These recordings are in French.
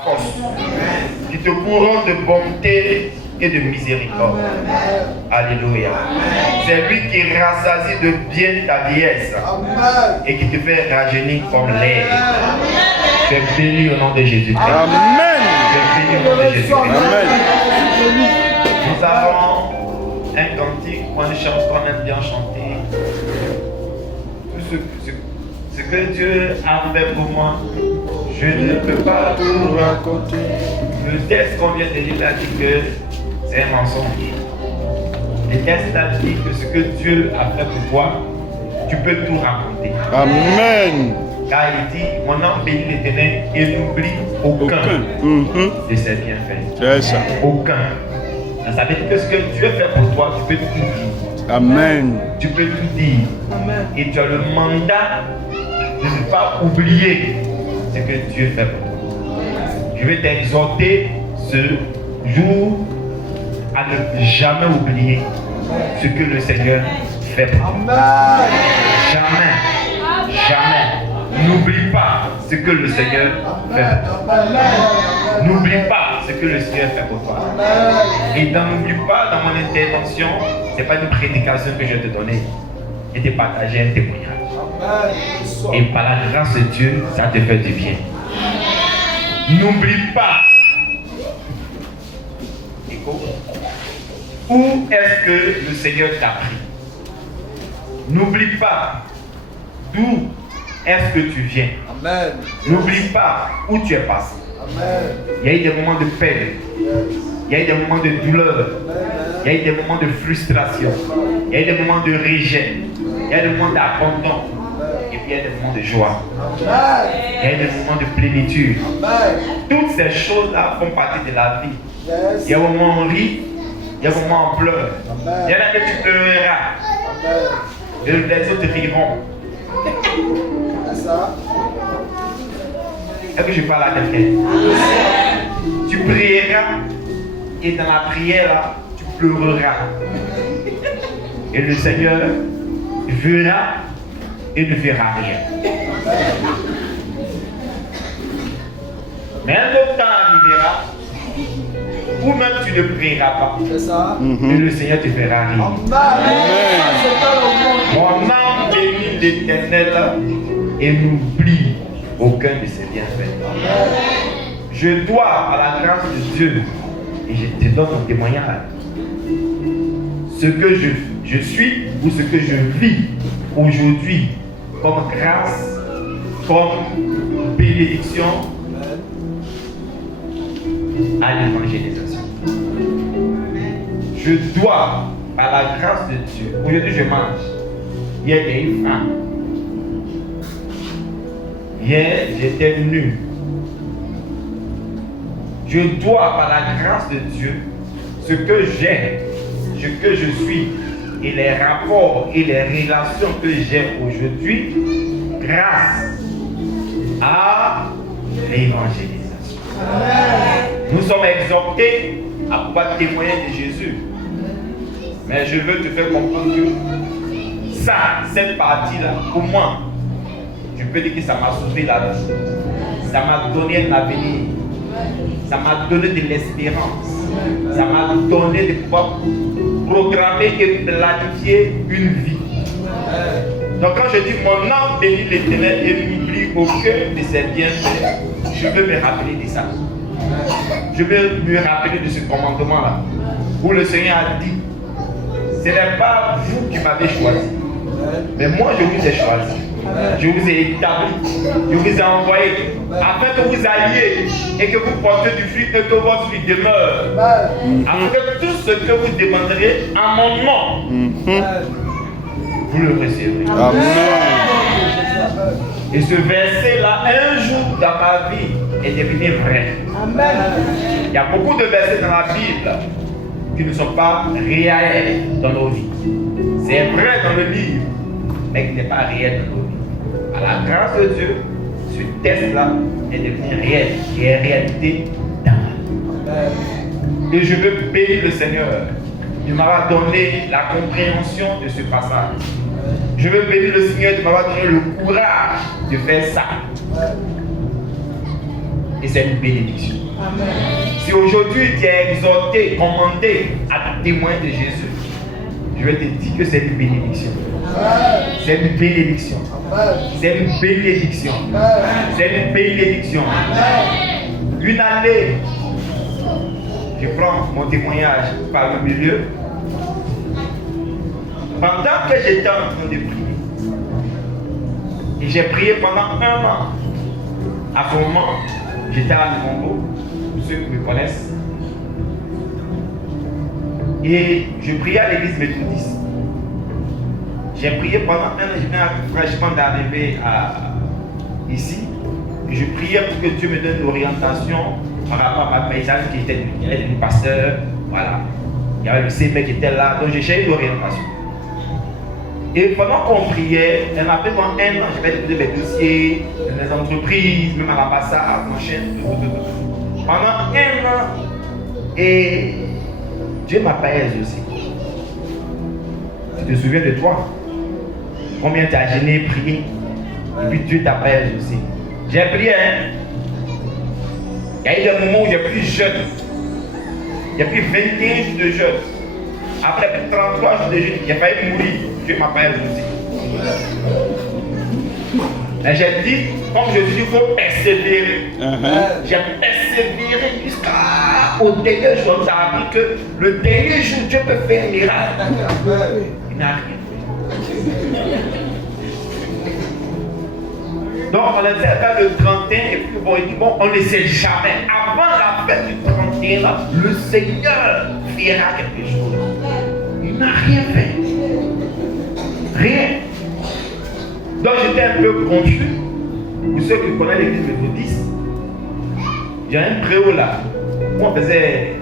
force, qui te couronnent de bonté et de miséricorde. Alléluia. C'est lui qui rassasie de bien ta vieillesse et qui te fait rajeunir comme l'air. Tu es béni au nom de Jésus. Amen. Tu es béni au nom de Jésus. Amen. Nous avons un cantique qu'on chante, qu'on aime bien chanter. Tout ce que Dieu a fait pour moi, je ne peux pas tout raconter. Le texte qu'on vient de lire a dit que c'est un mensonge. Le texte a dit que ce que Dieu a fait pour toi, tu peux tout raconter. Amen. Car il dit, mon âme bénit l'Éternel et n'oublie aucun de ses bienfaits. C'est ça. Aucun. Ça veut dire que ce que Dieu fait pour toi, tu peux tout dire. Amen. Tu peux tout dire. Et tu as le mandat de ne pas oublier ce que Dieu fait pour toi. Je vais t'exhorter ce jour à ne jamais oublier ce que le Seigneur fait pour toi. Jamais. Jamais. N'oublie pas ce que le Seigneur fait pour toi. N'oublie pas ce que le Seigneur fait pour toi. Et n'oublie pas dans mon intervention, ce n'est pas une prédication que je vais te donner. Je vais te partager un témoignage. Et par la grâce de Dieu, ça te fait du bien. N'oublie pas. Où est-ce que le Seigneur t'a pris? N'oublie pas d'où est-ce que tu viens. Amen. N'oublie pas où tu es passé. Amen. Il y a eu des moments de peine. Il y a eu des moments de douleur. Il y a eu des moments de frustration. Il y a eu des moments de rejet. Il y a eu des moments d'abandon. Et puis il y a des moments de joie. Il y a eu des moments de plénitude. Toutes ces choses-là font partie de la vie. Il y a un moment où on rit. Il y a un moment où on pleure. Il y en a que tu pleureras. Et les autres riront. Est-ce que je parle à quelqu'un? Tu prieras et dans la prière là, tu pleureras. Et le Seigneur verra et ne verra rien. Mais un autre temps arrivera où même tu ne prieras pas. C'est ça. Et le Seigneur te fera rire. Mon âme bénit l'Éternel et n'oublie aucun de ses bienfaits. Je dois à la grâce de Dieu, et je te donne mon témoignage, ce que je suis ou ce que je vis aujourd'hui comme grâce, comme bénédiction à l'évangélisation. Je dois à la grâce de Dieu. Aujourd'hui je mange. Hier il y a une femme. Hier j'étais nu. Je dois par la grâce de Dieu ce que j'ai, ce que je suis et les rapports et les relations que j'ai aujourd'hui grâce à l'évangélisation. Nous sommes exhortés à pouvoir témoigner de Jésus. Mais je veux te faire comprendre que ça, cette partie-là, pour moi, je peux dire que ça m'a sauvé la vie. Ça m'a donné un avenir. Ça m'a donné de l'espérance. Ça m'a donné de pouvoir programmer et planifier une vie. Donc quand je dis mon âme bénit l'Éternel et n'oublie aucun de ses bienfaits, je veux me rappeler de ça. Je veux me rappeler de ce commandement-là. Où le Seigneur a dit, ce n'est pas vous qui m'avez choisi, mais moi je vous ai choisi. Je vous ai établi, je vous ai envoyé afin que vous alliez et que vous portiez du fruit et que votre fruit demeure. Afin que tout ce que vous demanderez en mon nom, vous le recevrez. Amen. Et ce verset-là, un jour dans ma vie, est devenu vrai. Il y a beaucoup de versets dans la Bible qui ne sont pas réels dans nos vies. C'est vrai dans le livre, mais qui n'est pas réel dans nos vies. À la grâce de Dieu, ce texte-là est devenu réel, et est réalité dans la vie. Et je veux bénir le Seigneur. Il m'aura donné la compréhension de ce passage. Je veux bénir le Seigneur de m'avoir donné le courage de faire ça. Et c'est une bénédiction. Amen. Si aujourd'hui tu es exhorté, commandé à témoigner de Jésus, je vais te dire que c'est une bénédiction. C'est une bénédiction. C'est une bénédiction. C'est une bénédiction. Une année, je prends mon témoignage par le milieu. Pendant que j'étais en train de prier, et j'ai prié pendant 1 an. À ce moment, j'étais à Congo, pour ceux qui me connaissent. Et je priais à l'église méthodiste. J'ai prié pendant 1 an, je venais fraîchement d'arriver ici. Et je priais pour que Dieu me donne l'orientation par rapport à ma paysanne qui était une pasteur. Voilà. Il y avait le CME qui était là, donc j'ai cherché l'orientation. Et pendant qu'on priait, elle m'a fait pendant 1 an, j'avais déposé mes dossiers dans les entreprises, même à l'ambassade, machin. Pendant 1 an, et Dieu m'a pas exaucé. Tu te souviens de toi? Combien tu as gêné, prié, et puis Dieu t'a pas exaucé. J'ai prié, hein? Il y a eu des moments où j'ai pris jeûne. J'ai pris 21 jours de jeûne. Après 33 jours de jeûne, j'ai failli mourir. Dieu m'a pas exaucé. Mais j'ai dit, comme je dis, il faut persévérer. J'ai persévéré jusqu'au dernier jour. Ça a appris que le dernier jour, Dieu peut faire un miracle. Il n'a rien fait. Donc on était vers le 31 et puis bon, il dit bon, on ne sait jamais. Avant la fête du 31, là, le Seigneur fera quelque chose. Il n'a rien fait. Rien. Donc j'étais un peu confus. Pour ceux qui connaissent l'église méthodiste, il y a un préau là. On faisait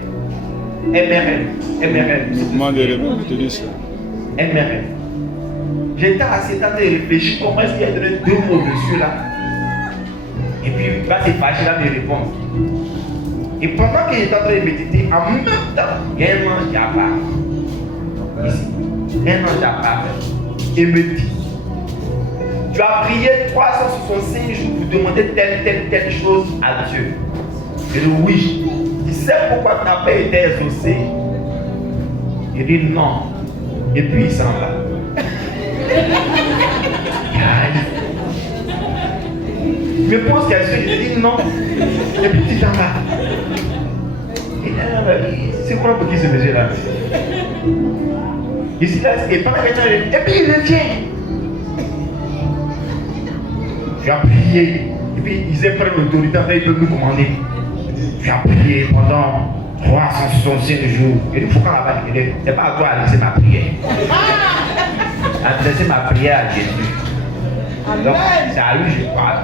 MRL. Comment de méthodiste? MRL. J'étais assis en train de réfléchir comment est-ce qu'il a donné 2 mots dessus là. Et puis il va se fâcher là de répondre. Et pendant que j'étais en train de méditer, en même temps, il y a un ange qui apparaît. Ici. Un ange apparaît. Et me dit, tu as prié 365 jours pour demander telle chose à Dieu. Je dis oui. Tu sais pourquoi tu n'as pas été exaucé? Il dit non. Et puis il s'en va. Je me pose question, je dis non. Et puis tu t'en vas. C'est quoi pour qui ce monsieur là? Ici là, et pendant que et puis il revient. Tu as prié. Et puis ils prennent l'autorité, après ils peuvent nous commander. Tu as prié pendant 365 jours. Et il faut qu'on la prière. C'est pas à toi d'adresser ma prière. Adresser ma prière à Jésus. Donc c'est à lui que je parle.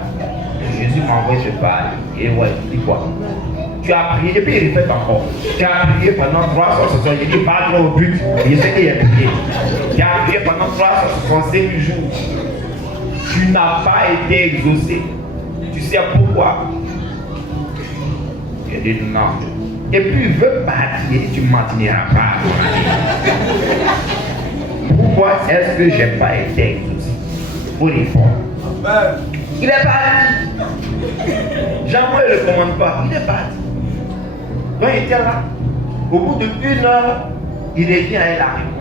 Jésus m'envoie ce parler. Et ouais, dis quoi? Tu as prié, et puis il répète encore. Tu as prié pendant 365 jours. Il dit pas trop au but. Il sait qu'il a prié. Tu as prié pendant 365 jours. Tu n'as pas été exaucé. Tu sais pourquoi? Il dit non. Et puis il veut partir et tu ne m'en tiendras pas. Pourquoi est-ce que je n'ai pas été exaucé? Pour répondre. Il est parti. Jean-Paul ne le commande pas. Il est parti. Donc il était là. Au bout de 1 heure, il revient à la réponse.